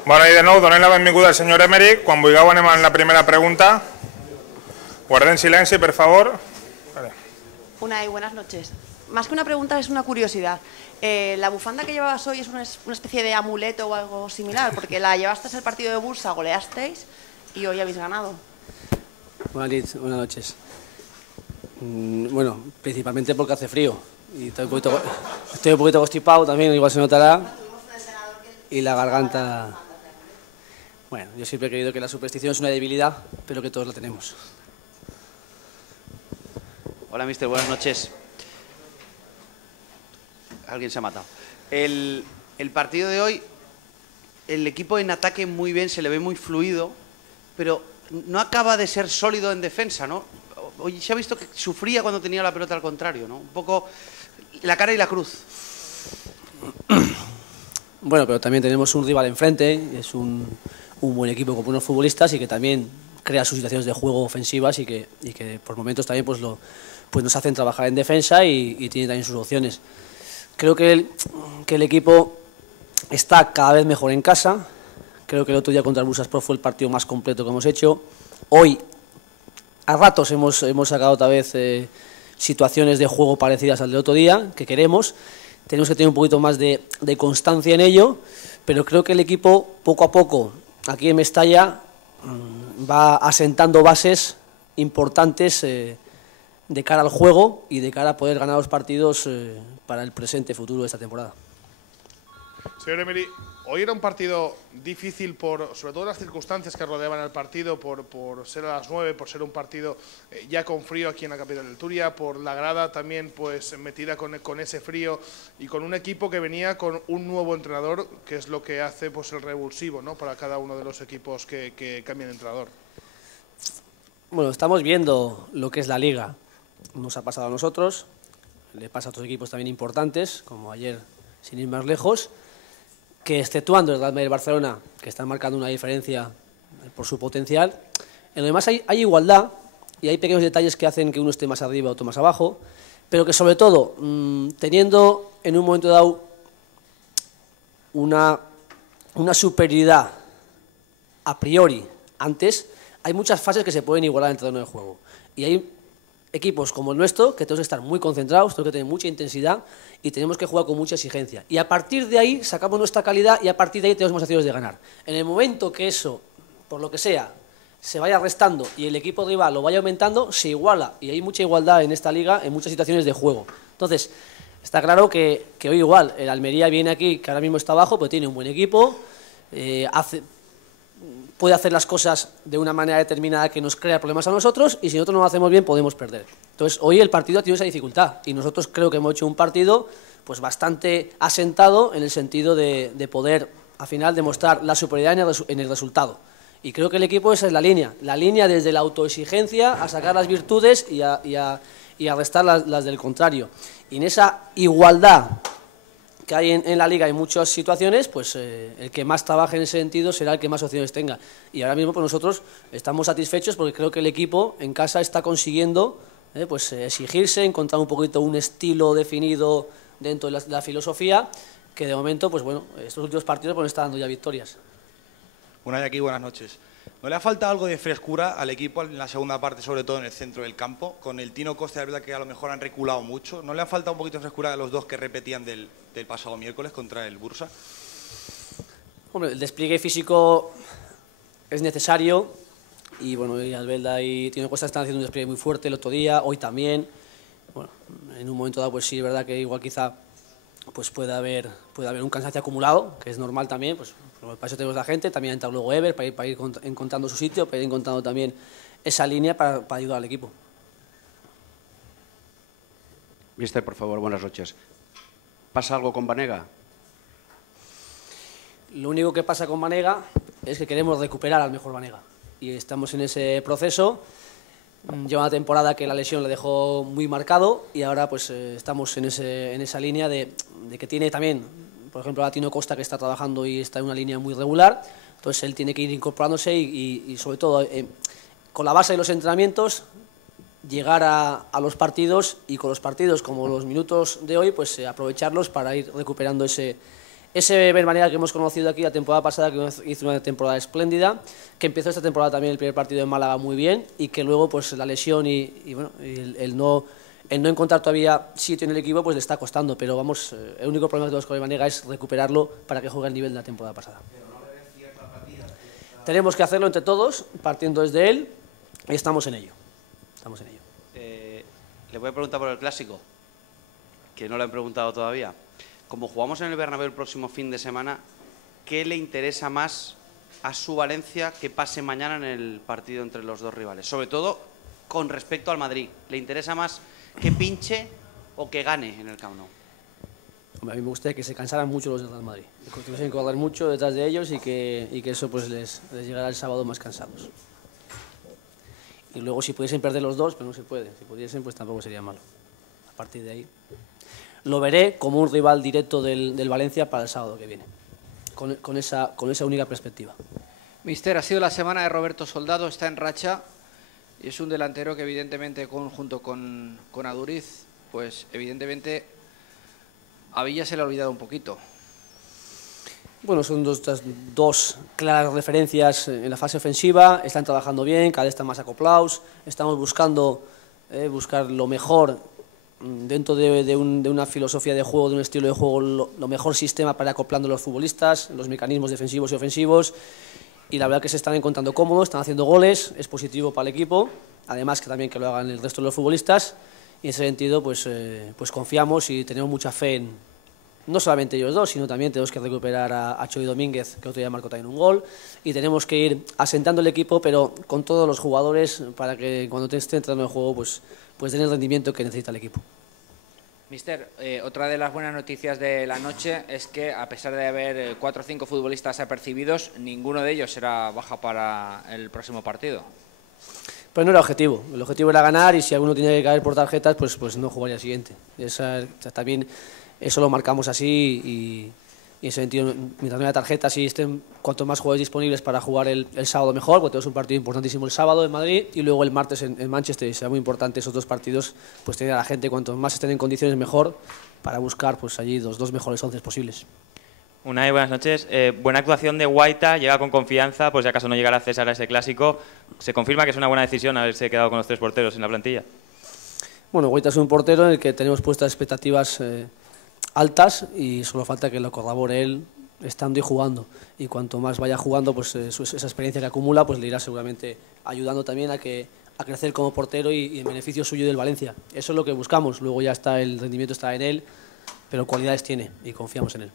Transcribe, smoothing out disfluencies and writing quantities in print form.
Bona nit de nou, donem la benvinguda al senyor Emery. Quan vulgueu anem a la primera pregunta. Guarden silenci, per favor. Vale. Unai, buenas noches. Más que una pregunta, es una curiosidad. ¿La bufanda que llevabas hoy es una especie de amuleto o algo similar? Porque la llevasteis al partido de Bursa, goleasteis y hoy habéis ganado. Buenas noches. Bueno, principalmente porque hace frío y estoy un poquito constipado también, igual se notará. Y la garganta... Bueno, yo siempre he creído que la superstición es una debilidad, pero que todos la tenemos. Hola, mister, buenas noches. Alguien se ha matado. El partido de hoy, el equipo en ataque muy bien, se le ve muy fluido, pero no acaba de ser sólido en defensa, ¿no? Hoy se ha visto que sufría cuando tenía la pelota al contrario, ¿no? Un poco la cara y la cruz. Bueno, pero también tenemos un rival enfrente, es un buen equipo con buenos futbolistas y que también crea sus situaciones de juego ofensivas y que por momentos también pues nos hacen trabajar en defensa y tiene también sus opciones. Creo que el equipo está cada vez mejor en casa. Creo que el otro día contra el Bursaspor fue el partido más completo que hemos hecho. Hoy, a ratos, hemos sacado otra vez situaciones de juego parecidas al del otro día, que queremos. Tenemos que tener un poquito más de constancia en ello, pero creo que el equipo, poco a poco, aquí en Mestalla, va asentando bases importantes de cara al juego y de cara a poder ganar los partidos para el presente futuro de esta temporada. Señor Emery, hoy era un partido difícil sobre todo las circunstancias que rodeaban al partido, por ser a las 9, por ser un partido ya con frío aquí en la capital del Turia, por la grada también pues metida con ese frío y con un equipo que venía con un nuevo entrenador, que es lo que hace pues el revulsivo, ¿no?, para cada uno de los equipos que cambian de entrenador. Bueno, estamos viendo lo que es la Liga. Nos ha pasado a nosotros, le pasa a otros equipos también importantes, como ayer, sin ir más lejos, que exceptuando el Real Madrid y el Barcelona, que están marcando una diferencia por su potencial, en lo demás hay igualdad y hay pequeños detalles que hacen que uno esté más arriba o otro más abajo, pero que sobre todo, teniendo en un momento dado una superioridad a priori antes, hay muchas fases que se pueden igualar en el terreno de juego. Y hay equipos como el nuestro, que tenemos que estar muy concentrados, tenemos que tener mucha intensidad y tenemos que jugar con mucha exigencia. Y a partir de ahí sacamos nuestra calidad y a partir de ahí tenemos más opciones de ganar. En el momento que eso, por lo que sea, se vaya restando y el equipo rival lo vaya aumentando, se iguala. Y hay mucha igualdad en esta liga en muchas situaciones de juego. Entonces, está claro que hoy igual, el Almería viene aquí, que ahora mismo está abajo, pero tiene un buen equipo, puede hacer las cosas de una manera determinada que nos crea problemas a nosotros y si nosotros no lo hacemos bien podemos perder. Entonces hoy el partido ha tenido esa dificultad y nosotros creo que hemos hecho un partido pues bastante asentado en el sentido de poder al final demostrar la superioridad en el resultado. Y creo que el equipo esa es la línea desde la autoexigencia a sacar las virtudes y a restar las del contrario. Y en esa igualdad que hay en la Liga en muchas situaciones, pues el que más trabaje en ese sentido será el que más opciones tenga. Y ahora mismo pues nosotros estamos satisfechos porque creo que el equipo en casa está consiguiendo pues exigirse, encontrar un poquito un estilo definido dentro de la filosofía, que de momento, pues bueno, estos últimos partidos pues está dando ya victorias. Unai, aquí, buenas noches. ¿No le ha faltado algo de frescura al equipo en la segunda parte, sobre todo en el centro del campo? Con el Tino Costa, es verdad que a lo mejor han reculado mucho. ¿No le ha faltado un poquito de frescura a los dos que repetían del pasado miércoles contra el Bursa? Hombre, el despliegue físico es necesario y bueno, y Albelda y Tino Costa están haciendo un despliegue muy fuerte el otro día, hoy también. Bueno, en un momento dado, pues sí, es verdad que igual quizá pues puede haber un cansancio acumulado, que es normal también, pues para eso tenemos la gente, también entra luego Ever para ir encontrando su sitio, para ir encontrando también esa línea para ayudar al equipo. Mister, por favor, buenas noches. ¿Pasa algo con Banega? Lo único que pasa con Banega es que queremos recuperar al mejor Banega y estamos en ese proceso. Lleva una temporada que la lesión le dejó muy marcado y ahora pues estamos en esa línea de que tiene también, por ejemplo, a Tino Costa, que está trabajando y está en una línea muy regular, entonces él tiene que ir incorporándose y sobre todo con la base de los entrenamientos llegar a los partidos y con los partidos como los minutos de hoy pues aprovecharlos para ir recuperando ese Ese Benmanega que hemos conocido aquí la temporada pasada, que hizo una temporada espléndida, que empezó esta temporada también el primer partido en Málaga muy bien y que luego pues la lesión y el no encontrar todavía sitio en el equipo pues le está costando, pero vamos, el único problema que tenemos con Benmanega es recuperarlo para que juegue al nivel de la temporada pasada. Tenemos que hacerlo entre todos, partiendo desde él, y estamos en ello. Le voy a preguntar por el Clásico, que no le han preguntado todavía. Como jugamos en el Bernabéu el próximo fin de semana, ¿qué le interesa más a su Valencia que pase mañana en el partido entre los dos rivales? Sobre todo con respecto al Madrid. ¿Le interesa más que pinche o que gane en el Camp Nou? A mí me gustaría que se cansaran mucho los del Real Madrid, que tuviesen que correr mucho detrás de ellos y que eso pues les llegara el sábado más cansados. Y luego si pudiesen perder los dos, pero no se puede. Si pudiesen, pues tampoco sería malo. A partir de ahí lo veré como un rival directo del Valencia para el sábado que viene, con esa única perspectiva. Mister, ha sido la semana de Roberto Soldado, está en racha y es un delantero que evidentemente junto con Aduriz, pues evidentemente a Villa se le ha olvidado un poquito. Bueno, son dos claras referencias en la fase ofensiva, están trabajando bien, cada vez están más acoplados, estamos buscando buscar lo mejor dentro de una filosofía de juego, de un estilo de juego, lo mejor sistema para ir acoplando a los futbolistas, los mecanismos defensivos y ofensivos, y la verdad que se están encontrando cómodos, están haciendo goles, es positivo para el equipo, además que también que lo hagan el resto de los futbolistas, y en ese sentido pues confiamos y tenemos mucha fe en no solamente ellos dos, sino también tenemos que recuperar a Choi Domínguez, que otro día marcó también un gol, y tenemos que ir asentando el equipo, pero con todos los jugadores, para que cuando esté entrando en el juego, pues den el rendimiento que necesita el equipo. Mister, otra de las buenas noticias de la noche es que, a pesar de haber 4 o 5 futbolistas apercibidos, ninguno de ellos será baja para el próximo partido. Pues no era objetivo, el objetivo era ganar, y si alguno tenía que caer por tarjetas, pues no jugaría el siguiente. También eso lo marcamos así, y en ese sentido, mientras no haya tarjetas y estén cuanto más jugadores disponibles para jugar el sábado mejor, porque tenemos un partido importantísimo el sábado en Madrid y luego el martes en Manchester, y será muy importante esos dos partidos, pues tener a la gente cuanto más estén en condiciones mejor para buscar pues allí los dos mejores 11 posibles. Unai, buenas noches. Buena actuación de Guaita, llega con confianza, pues si acaso no llegara César a ese Clásico. ¿Se confirma que es una buena decisión haberse quedado con los 3 porteros en la plantilla? Bueno, Guaita es un portero en el que tenemos puestas expectativas altas, y solo falta que lo corrobore él estando y jugando, y cuanto más vaya jugando, pues esa experiencia que acumula pues le irá seguramente ayudando también a crecer como portero y en beneficio suyo del Valencia. Eso es lo que buscamos, luego ya está, el rendimiento está en él, pero cualidades tiene y confiamos en él.